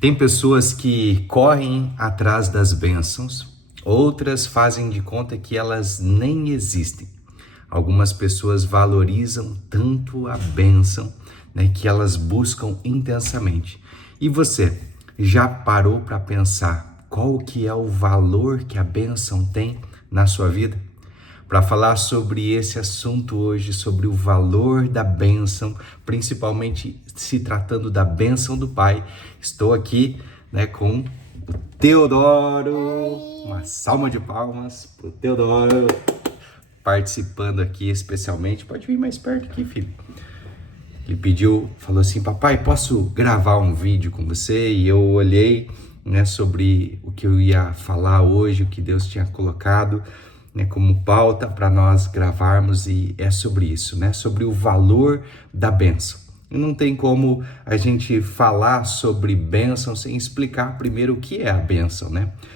Tem pessoas que correm atrás das bênçãos, outras fazem de conta que elas nem existem. Algumas pessoas valorizam tanto a bênção, que elas buscam intensamente. E você, já parou para pensar qual que é o valor que a bênção tem na sua vida? Para falar sobre esse assunto hoje, sobre o valor da bênção, principalmente se tratando da bênção do Pai, estou aqui com o Teodoro. Uma salva de palmas para o Teodoro, participando aqui especialmente. Pode vir mais perto aqui, filho. Ele pediu, falou assim: papai, posso gravar um vídeo com você? E eu olhei sobre o que eu ia falar hoje, o que Deus tinha colocado como pauta para nós gravarmos, e é sobre isso, sobre o valor da bênção. E não tem como a gente falar sobre bênção sem explicar primeiro o que é a bênção,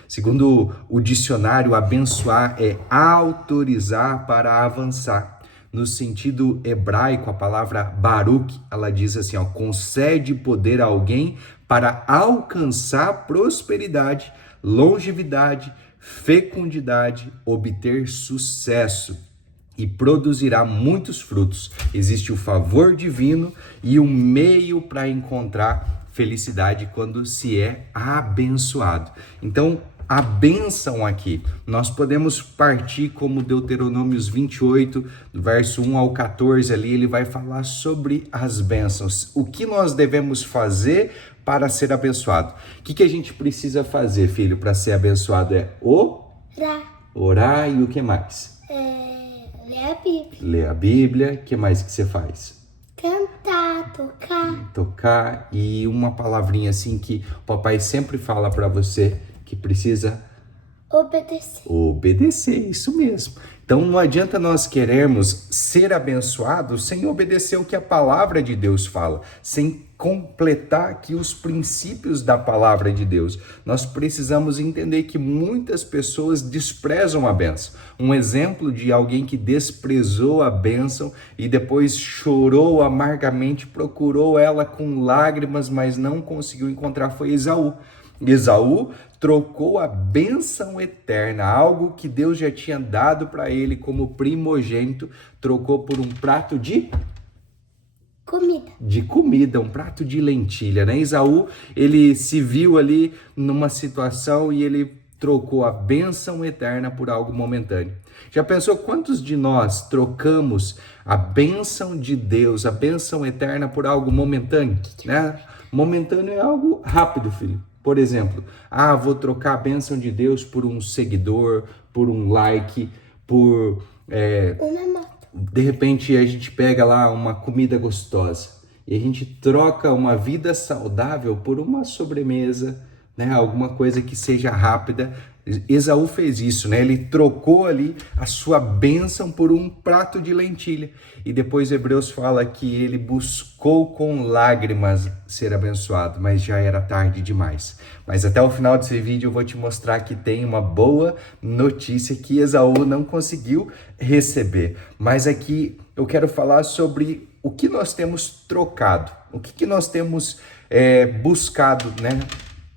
Segundo o dicionário, abençoar é autorizar para avançar. No sentido hebraico, a palavra Baruch, ela diz assim, concede poder a alguém para alcançar prosperidade, longevidade, fecundidade, obter sucesso e produzirá muitos frutos. Existe o favor divino e um meio para encontrar felicidade quando se é abençoado. Então, a bênção aqui, nós podemos partir como Deuteronômios 28, do verso 1 ao 14, ali ele vai falar sobre as bênçãos. O que nós devemos fazer para ser abençoado? O que a gente precisa fazer, filho, para ser abençoado? Orar e o que mais? Ler a Bíblia. Ler a Bíblia. O que mais que você faz? Cantar, Tocar. E uma palavrinha assim que o papai sempre fala para você que precisa obedecer, isso mesmo. Então não adianta nós querermos ser abençoados sem obedecer o que a palavra de Deus fala, sem completar aqui os princípios da palavra de Deus. Nós precisamos entender que muitas pessoas desprezam a bênção. Um exemplo de alguém que desprezou a bênção e depois chorou amargamente, procurou ela com lágrimas, mas não conseguiu encontrar, foi Esaú. Esaú trocou a bênção eterna, algo que Deus já tinha dado para ele como primogênito, trocou por um prato de comida, um prato de lentilha, Esaú, ele se viu ali numa situação e ele trocou a bênção eterna por algo momentâneo. Já pensou quantos de nós trocamos a bênção de Deus, a bênção eterna por algo momentâneo, Momentâneo é algo rápido, filho. Por exemplo, vou trocar a bênção de Deus por um seguidor, por um like, por... De repente a gente pega lá uma comida gostosa e a gente troca uma vida saudável por uma sobremesa, alguma coisa que seja rápida. Esaú fez isso, ele trocou ali a sua bênção por um prato de lentilha. E depois Hebreus fala que ele buscou com lágrimas ser abençoado, mas já era tarde demais. Mas até o final desse vídeo eu vou te mostrar que tem uma boa notícia que Esaú não conseguiu receber. Mas aqui eu quero falar sobre o que nós temos trocado, o que nós temos buscado,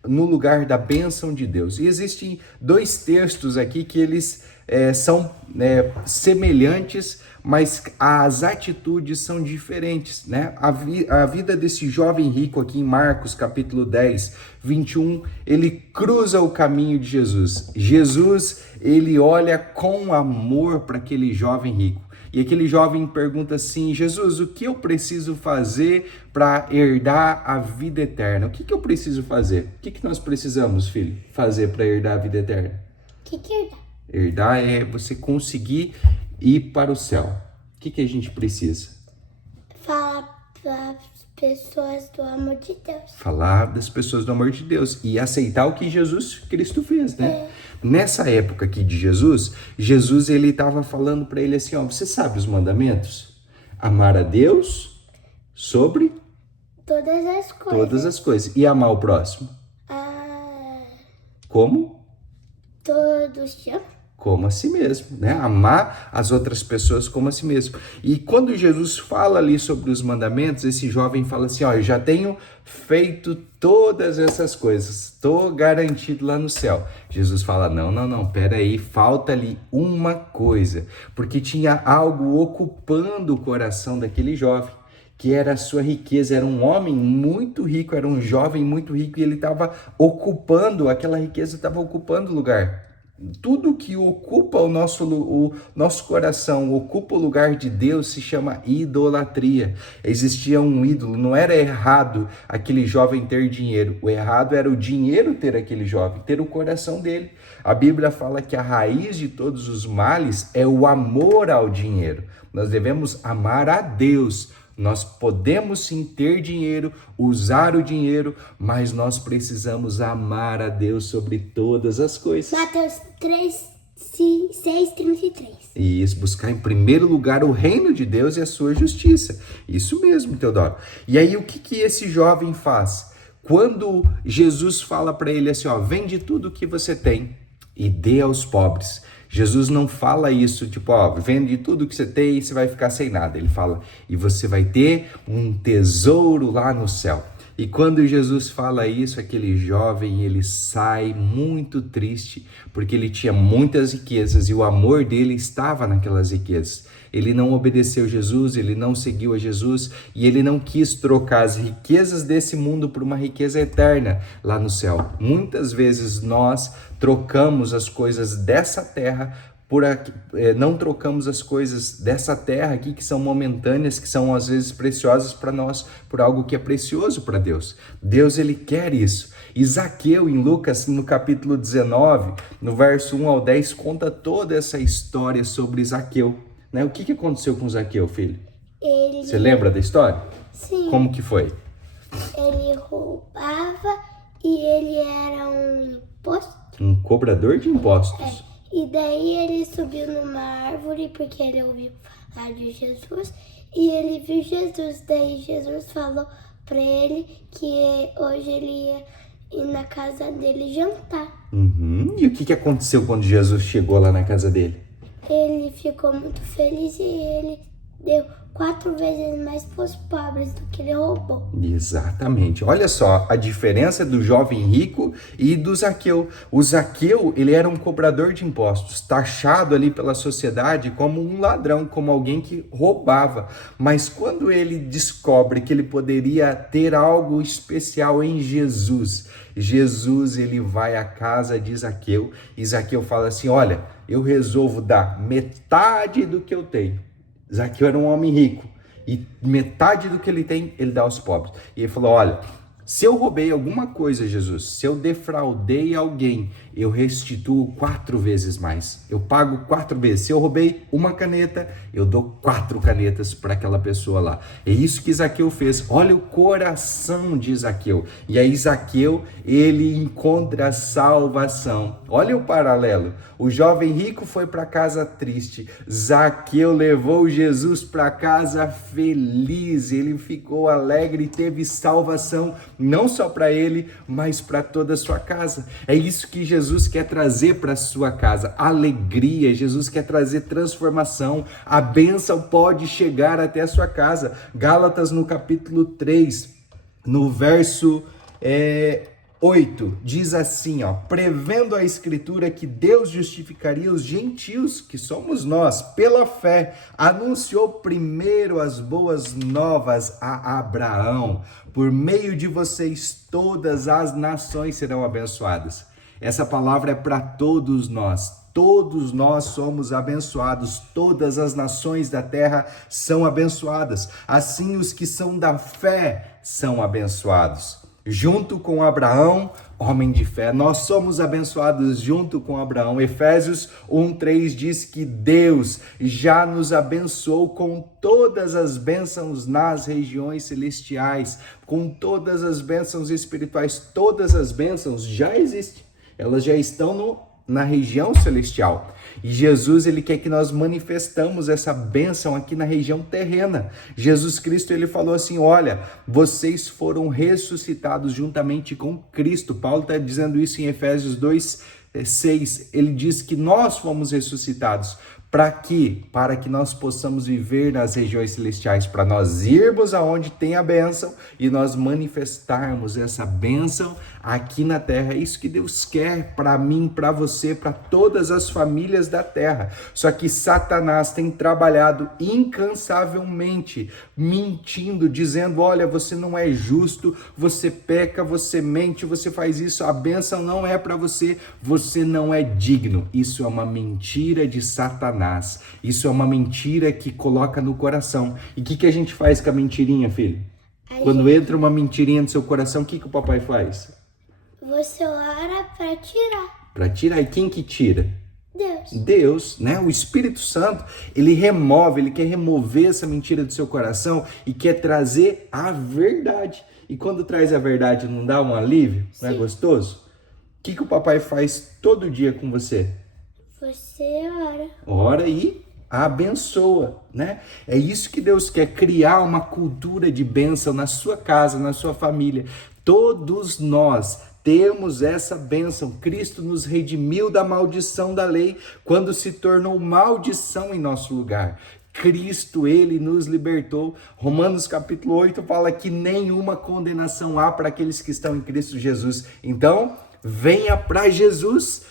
no lugar da bênção de Deus. E existem dois textos aqui que eles são semelhantes, mas as atitudes são diferentes, A vida desse jovem rico aqui em Marcos, capítulo 10, 21, ele cruza o caminho de Jesus. Jesus, ele olha com amor para aquele jovem rico. E aquele jovem pergunta assim: Jesus, o que eu preciso fazer para herdar a vida eterna? O que eu preciso fazer? O que nós precisamos, filho, fazer para herdar a vida eterna? O que é herdar? Herdar é você conseguir ir para o céu. O que a gente precisa? Falar para as pessoas do amor de Deus. Falar das pessoas do amor de Deus e aceitar o que Jesus Cristo fez, Nessa época aqui de Jesus ele estava falando para ele assim, você sabe os mandamentos? Amar a Deus sobre todas as coisas. E amar o próximo? Como? Todos te amam. como a si mesmo, né? Amar as outras pessoas como a si mesmo. E quando Jesus fala ali sobre os mandamentos, esse jovem fala assim, ó, eu já tenho feito todas essas coisas, estou garantido lá no céu. Jesus fala, não, pera aí, falta ali uma coisa, porque tinha algo ocupando o coração daquele jovem, que era a sua riqueza. Era um homem muito rico, era um jovem muito rico, e ele estava ocupando, aquela riqueza estava ocupando o lugar. Tudo que ocupa o nosso coração, ocupa o lugar de Deus, se chama idolatria. Existia um ídolo, não era errado aquele jovem ter dinheiro, o errado era o dinheiro ter aquele jovem, ter o coração dele. A Bíblia fala que a raiz de todos os males é o amor ao dinheiro. Nós devemos amar a Deus. Nós podemos sim ter dinheiro, usar o dinheiro, mas nós precisamos amar a Deus sobre todas as coisas. Mateus 6:33. E isso, buscar em primeiro lugar o reino de Deus e a sua justiça. Isso mesmo, Teodoro. E aí o que esse jovem faz? Quando Jesus fala para ele assim, ó, vende tudo o que você tem e dê aos pobres. Jesus não fala isso, tipo, ó, vende tudo que você tem e você vai ficar sem nada. Ele fala, e você vai ter um tesouro lá no céu. E quando Jesus fala isso, aquele jovem, ele sai muito triste, porque ele tinha muitas riquezas e o amor dele estava naquelas riquezas. Ele não obedeceu Jesus, ele não seguiu a Jesus e ele não quis trocar as riquezas desse mundo por uma riqueza eterna lá no céu. Muitas vezes nós trocamos as coisas dessa terra não trocamos as coisas dessa terra aqui que são momentâneas, que são às vezes preciosas para nós, por algo que é precioso para Deus. Deus, ele quer isso. E Zaqueu, em Lucas, no capítulo 19, no verso 1 ao 10, conta toda essa história sobre Zaqueu. Né? O que aconteceu com Zaqueu, filho? Você lembra da história? Sim. Como que foi? Ele roubava e ele era um cobrador de impostos. E daí ele subiu numa árvore porque ele ouviu falar de Jesus e ele viu Jesus. Daí Jesus falou para ele que hoje ele ia ir na casa dele jantar. E o que aconteceu quando Jesus chegou lá na casa dele? Ele ficou muito feliz e ele deu 4 vezes mais para os pobres do que ele roubou. Exatamente. Olha só a diferença do jovem rico e do Zaqueu. O Zaqueu, ele era um cobrador de impostos, taxado ali pela sociedade como um ladrão, como alguém que roubava. Mas quando ele descobre que ele poderia ter algo especial em Jesus, ele vai à casa de Zaqueu e Zaqueu fala assim, olha, eu resolvo dar metade do que eu tenho. Zaqueu era um homem rico e metade do que ele tem, ele dá aos pobres. E ele falou, olha, se eu roubei alguma coisa, Jesus, se eu defraudei alguém, eu restituo 4 vezes mais. Eu pago 4 vezes. Se eu roubei uma caneta, eu dou 4 canetas para aquela pessoa lá. É isso que Zaqueu fez. Olha o coração de Zaqueu. E aí Zaqueu, ele encontra a salvação. Olha o paralelo. O jovem rico foi para casa triste. Zaqueu levou Jesus para casa feliz. Ele ficou alegre e teve salvação, não só para ele, mas para toda a sua casa. É isso que Jesus quer trazer para a sua casa, alegria. Jesus quer trazer transformação. A bênção pode chegar até a sua casa. Gálatas, no capítulo 3, no verso 8, diz assim, ó, prevendo a escritura que Deus justificaria os gentios, que somos nós, pela fé, anunciou primeiro as boas novas a Abraão. Por meio de vocês, todas as nações serão abençoadas. Essa palavra é para todos nós. Todos nós somos abençoados, todas as nações da terra são abençoadas. Assim, os que são da fé são abençoados. Junto com Abraão, homem de fé, nós somos abençoados junto com Abraão. Efésios 1:3 diz que Deus já nos abençoou com todas as bênçãos nas regiões celestiais, com todas as bênçãos espirituais. Todas as bênçãos já existem, elas já estão na região celestial. E Jesus, ele quer que nós manifestamos essa bênção aqui na região terrena. Jesus Cristo, ele falou assim, olha, vocês foram ressuscitados juntamente com Cristo. Paulo está dizendo isso em Efésios 2, 6, ele diz que nós fomos ressuscitados. Para quê? Para que nós possamos viver nas regiões celestiais, para nós irmos aonde tem a bênção e nós manifestarmos essa bênção aqui na terra. É isso que Deus quer para mim, para você, para todas as famílias da terra. Só que Satanás tem trabalhado incansavelmente, mentindo, dizendo: olha, você não é justo, você peca, você mente, você faz isso, a bênção não é para você, você não é digno. Isso é uma mentira de Satanás. Isso é uma mentira que coloca no coração. E o que a gente faz com a mentirinha, filho? Quando entra uma mentirinha no seu coração, o que o papai faz? Você ora para tirar. Para tirar. E quem que tira? Deus. Deus, né? O Espírito Santo, ele remove, ele quer remover essa mentira do seu coração e quer trazer a verdade. E quando traz a verdade, não dá um alívio? Sim. Não é gostoso? O que o papai faz todo dia com você? Você ora. Ora e abençoa, né? É isso que Deus quer, criar uma cultura de bênção na sua casa, na sua família. Todos nós temos essa bênção. Cristo nos redimiu da maldição da lei quando se tornou maldição em nosso lugar. Cristo, ele nos libertou. Romanos capítulo 8 fala que nenhuma condenação há para aqueles que estão em Cristo Jesus. Então, venha para Jesus,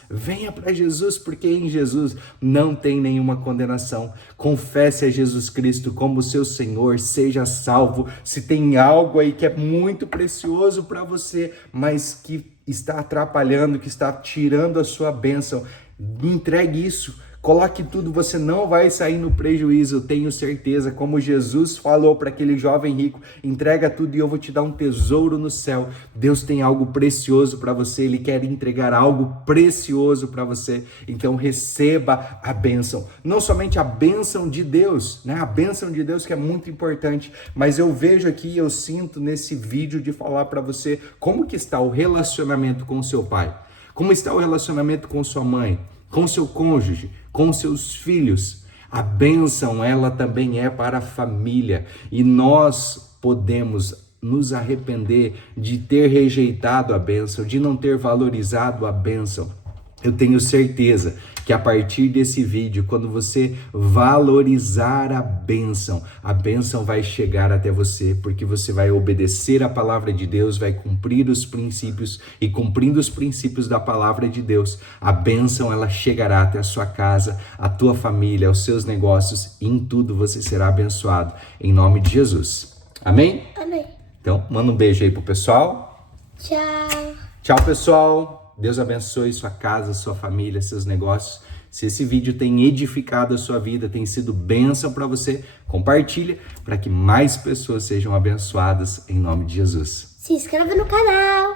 porque em Jesus não tem nenhuma condenação. Confesse a Jesus Cristo como seu Senhor, seja salvo. Se tem algo aí que é muito precioso para você, mas que está atrapalhando, que está tirando a sua bênção, entregue isso. Coloque tudo, você não vai sair no prejuízo, eu tenho certeza. Como Jesus falou para aquele jovem rico: entrega tudo e eu vou te dar um tesouro no céu. Deus tem algo precioso para você, ele quer entregar algo precioso para você. Então receba a bênção, não somente a bênção de Deus, né? A bênção de Deus que é muito importante, mas eu vejo aqui, eu sinto nesse vídeo de falar para você como que está o relacionamento com o seu pai, como está o relacionamento com sua mãe, com seu cônjuge, com seus filhos. A bênção, ela também é para a família, e nós podemos nos arrepender de ter rejeitado a bênção, de não ter valorizado a bênção. Eu tenho certeza que a partir desse vídeo, quando você valorizar a bênção vai chegar até você, porque você vai obedecer a palavra de Deus, vai cumprir os princípios, e cumprindo os princípios da palavra de Deus, a bênção ela chegará até a sua casa, a tua família, aos seus negócios, e em tudo você será abençoado, em nome de Jesus. Amém? Amém. Então, manda um beijo aí pro pessoal. Tchau. Tchau, pessoal. Deus abençoe sua casa, sua família, seus negócios. Se esse vídeo tem edificado a sua vida, tem sido bênção para você, compartilha para que mais pessoas sejam abençoadas em nome de Jesus. Se inscreva no canal.